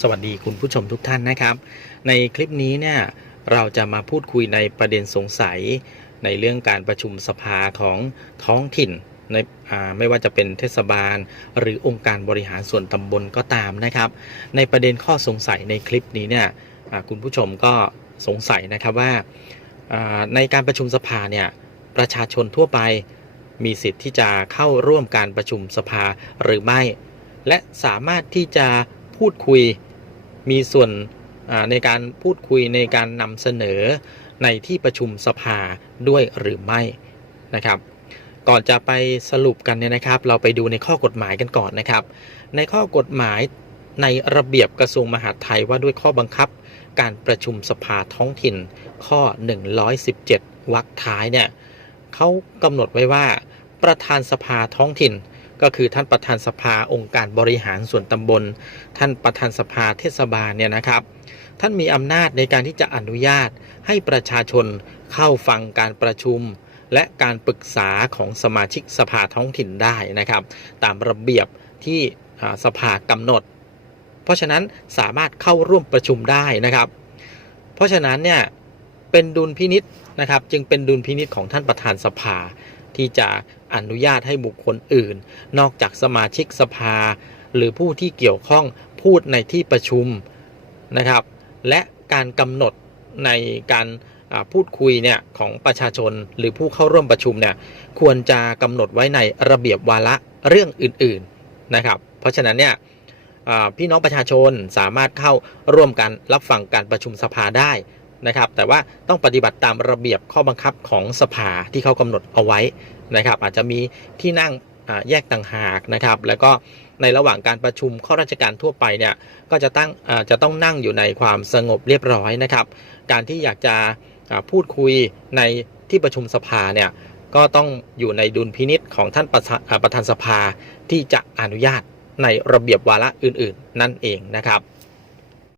สวัสดีคุณผู้ชมทุกท่านนะครับ ในคลิปนี้เนี่ยเราจะมาพูดคุยในประเด็นสงสัย ในเรื่องการประชุมสภาของท้องถิ่นในไม่ว่าจะเป็นเทศบาล หรือองค์การบริหารส่วนตำบลก็ตามนะครับ ในประเด็นข้อสงสัยในคลิปนี้เนี่ยคุณผู้ชมก็สงสัยนะครับว่าในการประชุมสภาเนี่ยประชาชนทั่วไปมีสิทธิ์ที่จะเข้าร่วมการประชุมสภาหรือไม่ และสามารถที่จะ พูดคุยมีส่วนในการพูดคุยในการนำเสนอในที่ประชุมสภาด้วยหรือไม่นะครับ ก่อนจะไปสรุปกันเนี่ยนะครับ เราไปดูในข้อกฎหมายกันก่อนนะครับ ในข้อกฎหมายในระเบียบกระทรวงมหาดไทยว่าด้วยข้อบังคับ การประชุมสภาท้องถิ่น ข้อ 117วรรคท้ายเนี่ยเขากำหนดไว้ว่าประธานสภาท้องถิ่น ก็คือท่านประธานสภาองค์การบริหารส่วนตำบล ท่านประธานสภาเทศบาลเนี่ยนะครับ ท่านมีอำนาจในการที่จะอนุญาตให้ประชาชนเข้าฟังการประชุม และการปรึกษาของสมาชิกสภาท้องถิ่นได้นะครับ ตามระเบียบที่สภากำหนด เพราะฉะนั้นสามารถเข้าร่วมประชุมได้นะครับ เพราะฉะนั้นเนี่ยเป็นดุลพินิษนะครับจึงเป็นดุลพินิษของท่านประธานสภา ที่จะอนุญาตให้บุคคลอื่น นอกจากสมาชิกสภา หรือผู้ที่เกี่ยวข้องพูดในที่ประชุมนะครับ และการกำหนดในการพูดคุยเนี่ยของประชาชนหรือผู้เข้าร่วมประชุมเนี่ยควรจะกำหนดไว้ในระเบียบวาระเรื่องอื่นๆนะครับ เพราะฉะนั้นเนี่ยพี่น้องประชาชนสามารถเข้าร่วมกันรับฟังการประชุมสภาได้ นะครับ แต่ว่าต้องปฏิบัติตามระเบียบข้อบังคับของสภาที่เขากำหนดเอาไว้นะครับ อาจจะมีที่นั่งแยกต่างหากนะครับ แล้วก็ในระหว่างการประชุมข้าราชการทั่วไปเนี่ยก็จะตั้งจะต้องนั่งอยู่ในความสงบเรียบร้อยนะครับ การที่อยากจะพูดคุยในที่ประชุมสภาเนี่ยก็ต้องอยู่ในดุลพินิษของท่านประประธานสภาที่จะอนุญาตในระเบียบวาระอื่น ๆ นั่นเองนะครับ